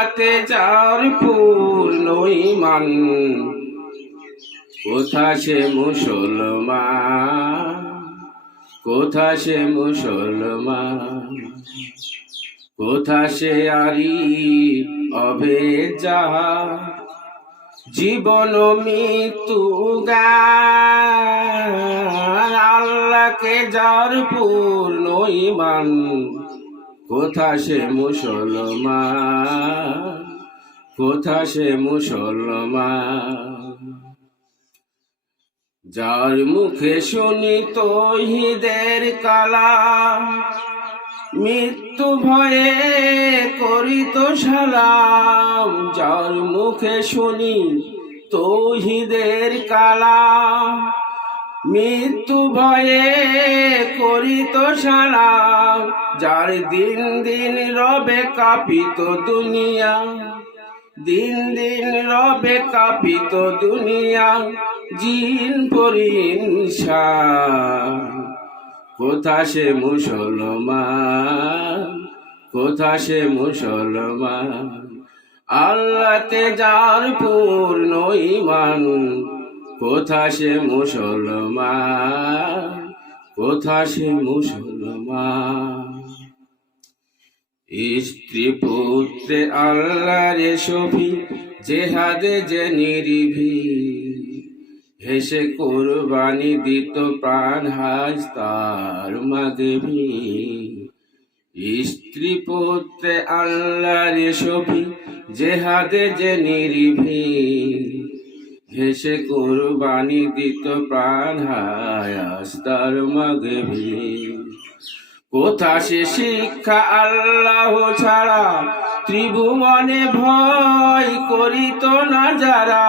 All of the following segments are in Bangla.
আল্লাহতে যার পূর্ণ কোথা সে মুসলমান? কোথা সে মুসলমান? কোথা সে আরি অভেজা? জীবন মৃত্যু আল্লাহকে যার পূর্ণ ইমান কোথা সে মুসলমান? কোথা সে মুসলমান? যার মুখে শুনি তহিদের কালাম, মৃত্যু ভয়ে করিত সালাম। যার মুখে শুনি তহিদের কালাম, মৃত্যু ভয়ে করিত সালাম। যার দিন দিন রবে কাপিত দুনিয়া দিন দিন রবে কাপিত দুনিয়া, জিন পরিনশান কোথা সে মুসলমান, কোথা সে মুসলমান? আল্লাহতে যার পূর্ণ ইমান কোথা সে মুসলমান, কোথা সে মুসলমান? স্ত্রী পুত্রে আল্লাহর সফি জেহাদে যে নিরিভি হেসে কোরবানি দিত প্রাণ হাজ তার মাগবি স্ত্রী পুত্রে আল্লাহর সফি জেহাদে যে নিরিভি হেসে কোরবানি দিত প্রাণ হায়াস তার মাগবি কোথা সে শিক্ষা আল্লাহ ছাড়া? ত্রিভুবনে ভয় করিত না যারা?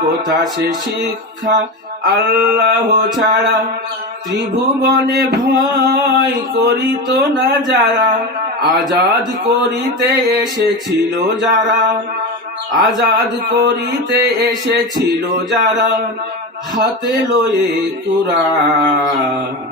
কোথা সে শিক্ষা আল্লাহ ছাড়া? ত্রিভুবনে ভয় করিত না যারা? আজাদ করিতে এসেছিল যারা? আজাদ করিতে এসেছিল যারা? হাতে লয়ে কুরআন।